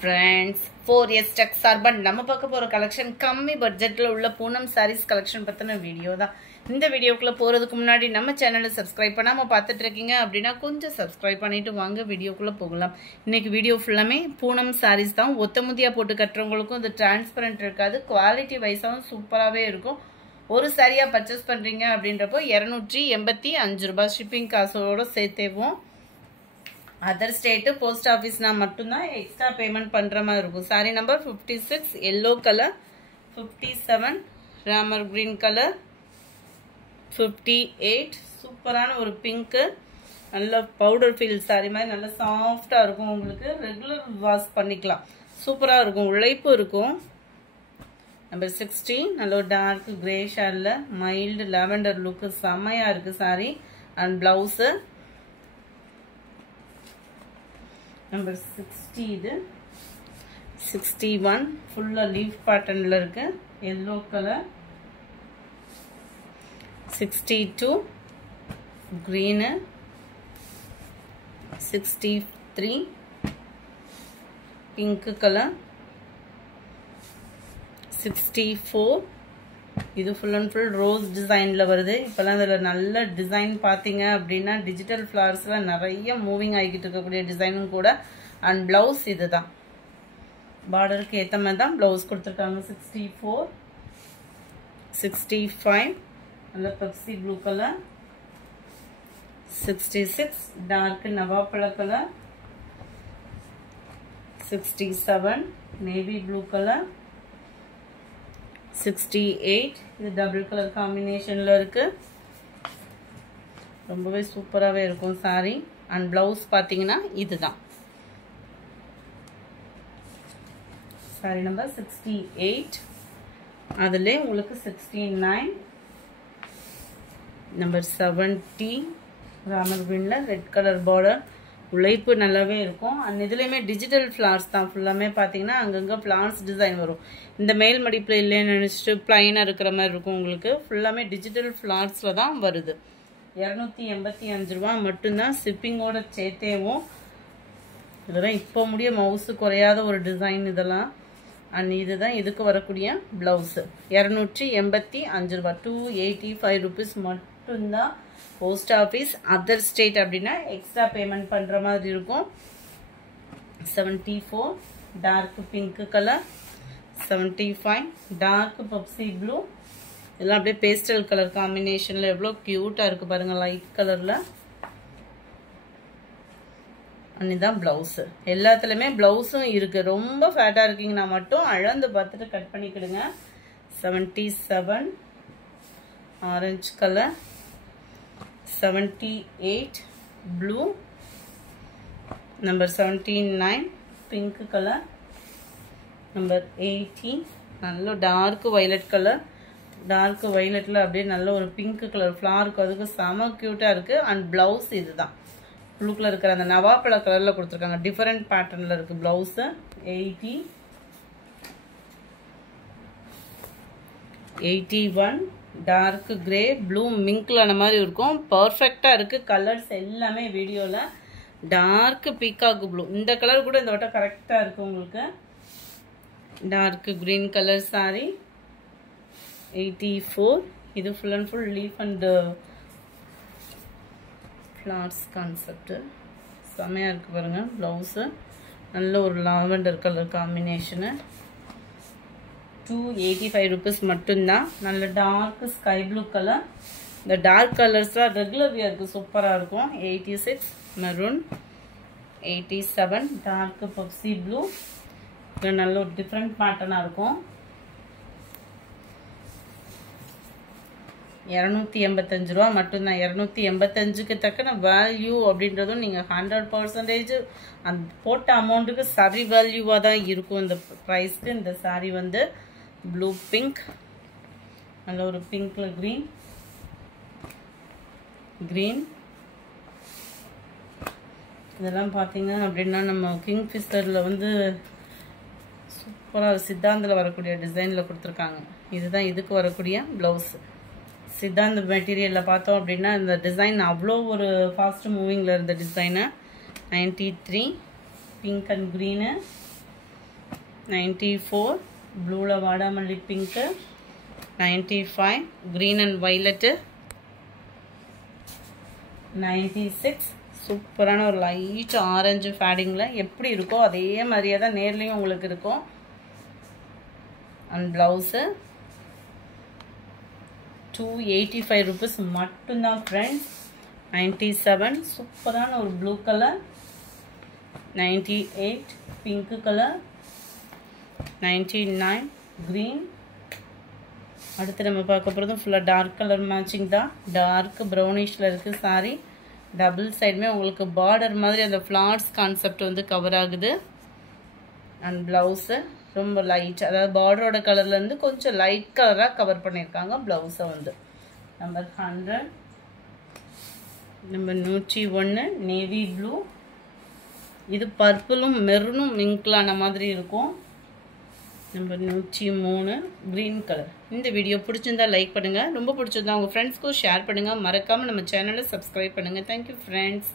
Friends, 4S Tech சார்பன் நம்ம பார்க்க போற கலெக்ஷன் கம்மி பட்ஜெட்ல உள்ள பூனம் sarees கலெக்ஷன் பத்தின வீடியோ தான். இந்த வீடியோக்குள்ள போறதுக்கு முன்னாடி நம்ம சேனலை சப்ஸ்கிரைப் பண்ணாம பார்த்துட்டு இருக்கீங்க அப்படினா கொஞ்சம் சப்ஸ்கிரைப் பண்ணிட்டு வாங்க வீடியோக்குள்ள போகலாம். இன்னைக்கு வீடியோ ஃபுல்லாமே பூனம் sarees தான். ஒத்தமுதியா போட்டு கட்டறவங்களுக்கும் இது டிரான்ஸ்பரண்ட் இருக்காது. குவாலிட்டி வைஸாவும் சூப்பராவே இருக்கும். ஒரு சாரியா பர்ச்சேஸ் பண்றீங்க அப்படின்றப்போ 285 ரூபாய் ஷிப்பிங் காசோட சேர்த்தேவோம். Other state post office na mattunda extra payment pandra maari irukum. Saree number 56 yellow color, 57 ramar green color, 58 சூப்பரான ஒரு pink நல்ல powder feel saree மாதிரி நல்ல சாஃப்ட்டா இருக்கும். உங்களுக்கு ரெகுலர் வாஷ் பண்ணிக்கலாம். சூப்பரா இருக்கும். உழைப்பு இருக்கும். Number 60 நல்ல டார்க் கிரே ஷேட்ல mild lavender look செமையா இருக்கு saree and blouse. Number 60 இது 61 full leaf patternல இருக்கு yellow color. 62 green, 63 pink color, 64 இது full and full rose designல வருது. இப்பலாம் இதல நல்ல டிசைன் பாத்தீங்க அப்படினா டிஜிட்டல் ஃப்ளவர்ஸ்ல நிறைய மூவிங் ஆகிட்டு இருக்கக்கூடிய டிசைனும் கூட. and blouse இதுதான். பார்டருக்கு ஏத்த மாதிரி தான் blouse கொடுத்திருக்காங்க. 64 65 நல்ல பெப்சி ப்ளூ கலர், 66 டார்க் நவாப்பழ கலர், 67 நேவி ப்ளூ கலர், 68 இது டபுள் கலர் காம்பினேஷன்ல இருக்கு. ரொம்பவே சூப்பராவே இருக்கும் saree. and blouse பாத்தீங்கன்னா இதுதான். saree number 68 அதிலே உங்களுக்கு 69 number 70 ராமர் greenல ரெட் கலர் border. உழைப்பு நல்லாவே இருக்கும். and இதுலயுமே டிஜிட்டல் ஃப்ளவர்ஸ் தான். ஃபுல்லாமே பாத்தீங்கன்னா அங்கங்க ஃப்ளவர்ஸ் டிசைன் வரும். இந்த மேல் மடிப்புல இல்லைன்னு நினைச்சிட்டு பிளைனா இருக்கிற மாதிரி இருக்கும். உங்களுக்கு ஃபுல்லாமே டிஜிட்டல் ஃப்ளவர்ஸ்ல தான் வருது. 285 ரூபாய் மட்டும்தான் ஷிப்பிங்கோட சேர்த்தேவும். இதெல்லாம் இப்போ முடிய மவுசு குறையாத ஒரு டிசைன் இதெல்லாம். and இதுதான் இதுக்கு வரக்கூடிய பிளவுஸ். 285 ரூபாய் 285 rupees மட்டும்தான். போஸ்ட் ஆஃபீஸ் அதர் ஸ்டேட் அப்படின்னா எக்ஸ்ட்ரா பேமெண்ட் பண்ற மாதிரி இருக்கும். 74 dark pink colour, 75 dark Pepsi blue. இதெல்லாம் அப்படியே பேஸ்டல் கலர் காம்பினேஷன்ல எவ்வளவு கியூட்டா இருக்கு பாருங்க லைட் கலர்ல. அன்னிதான் பிளவுஸ். எல்லாத்துலயுமே பிளவுஸும் இருக்கு. ரொம்ப ஃபேட்டா இருக்கீங்கன்னா மட்டும் அளந்து பார்த்துட்டு கட் பண்ணிக்கிடுங்க. 77 orange colour, 78 blue, number 79 pink color, number 80 நல்ல டார்க் வயலட் கலர். டார்க் வயலட்ல அப்படியே நல்ல ஒரு பிங்க் கலர் ஃப்ளவருக்கு அதுக்கு செம கியூட்டா இருக்கு. and blouse இதுதான். ப்ளூல இருக்கிற அந்த நவாப்பழ கலர்ல கொடுத்திருக்காங்க. டிஃபரண்ட் பேட்டர்ன்ல இருக்கு blouse. 80 81 டார்க் கிரே ப்ளூ மிங்க்ல அந்த மாதிரி இருக்கும். பர்ஃபெக்ட்டா இருக்கு. கலர்ஸ் எல்லாமே வீடியோல டார்க் பீகாக் ப்ளூ. இந்த கலர் கூட இந்த வட்டம் கரெக்ட்டா இருக்கு உங்களுக்கு. Dark green colour saree. 84 இது full and full leaf and flowers concept. செமையா இருக்கு பாருங்க ப்ளவுஸ். நல்ல ஒரு லாவெண்டர் கலர் காம்பினேஷன். 285 rupees மட்டும்தான். நல்ல டார்க் ஸ்கை ப்ளூ கலர். இந்த டார்க் கலர்ஸ்லாம் ரெகுலர் வியருக்கு சூப்பரா இருக்கும். 86 மெரூன், 87 டார்க் பெப்சி ப்ளூ. இது நல்ல ஒரு டிஃபரண்ட் பேட்டர்னா இருக்கும். 285 ரூபாய் மட்டும்தான். 285க்கு தக்கன வேல்யூ அப்படின்றதும் நீங்க 100% அந்த போட்ட அமௌண்ட்டுக்கு சரி வேல்யூவா தான் இருக்கும். இந்த பிரைஸ்க்கு இந்த saree வந்து ப்ளூ பிங்க், நல்ல ஒரு பிங்க்ல கிரீன் கிரீன். இதெல்லாம் பாத்தீங்க அப்படின்னா நம்ம கிங் ஃபிஷர்ல வந்து சூப்பரா சித்தாந்தில வரக்கூடிய டிசைன்ல கொடுத்திருக்காங்க. இதுதான் இதுக்கு வரக்கூடிய பிளவுஸ். சித்தாந்த மெட்டீரியல்ல பார்த்தோம் அப்படின்னா இந்த டிசைன் அவ்வளோ ஒரு ஃபாஸ்ட் மூவிங்ல இருந்த டிசைன். 93 pink and green, 94 ப்ளூவில் வாடாமல்லி பிங்க்கு 95 க்ரீன் அண்ட் வைலட்டு 96 சூப்பரான ஒரு லைட் ஆரஞ்சு ஃபேடிங்கில் எப்படி இருக்கோ அதே மாதிரியே தான் நேர்லேயும் உங்களுக்கு இருக்கும். அண்ட் ப்ளவுஸு 285 ருபீஸ் மட்டும்தான் ஃப்ரெண்ட்ஸ். 97 சூப்பரான ஒரு blue colour, 98 pink colour, 99 green. அடுத்து நம்ம பார்க்க போகிறது ஃபுல்லாக டார்க் கலர் மேட்சிங் தான். டார்க் ப்ரௌனிஷில் இருக்குது சாரி. டபுள் சைடுமே உங்களுக்கு பார்டர் மாதிரி அந்த ஃப்ளார்ஸ் கான்செப்ட் வந்து கவர் ஆகுது. அண்ட் ப்ளவுஸு ரொம்ப லைட், அதாவது பார்டரோட கலர்லேருந்து கொஞ்சம் லைட் கலராக கவர் பண்ணியிருக்காங்க ப்ளவுஸை வந்து. Number 100 number 101 navy blue. இது பர்பிளும் மெரூனும் மிங்க்லான மாதிரி இருக்கும். Number 103 green colour. இந்த வீடியோ பிடிச்சிருந்தா லைக் பண்ணுங்கள், ரொம்ப பிடிச்சிருந்தா உங்கள் ஃப்ரெண்ட்ஸ்க்கும் ஷேர் பண்ணுங்கள், மறக்காமல் நம்ம சேனலை சப்ஸ்கிரைப் பண்ணுங்கள். Thank you friends.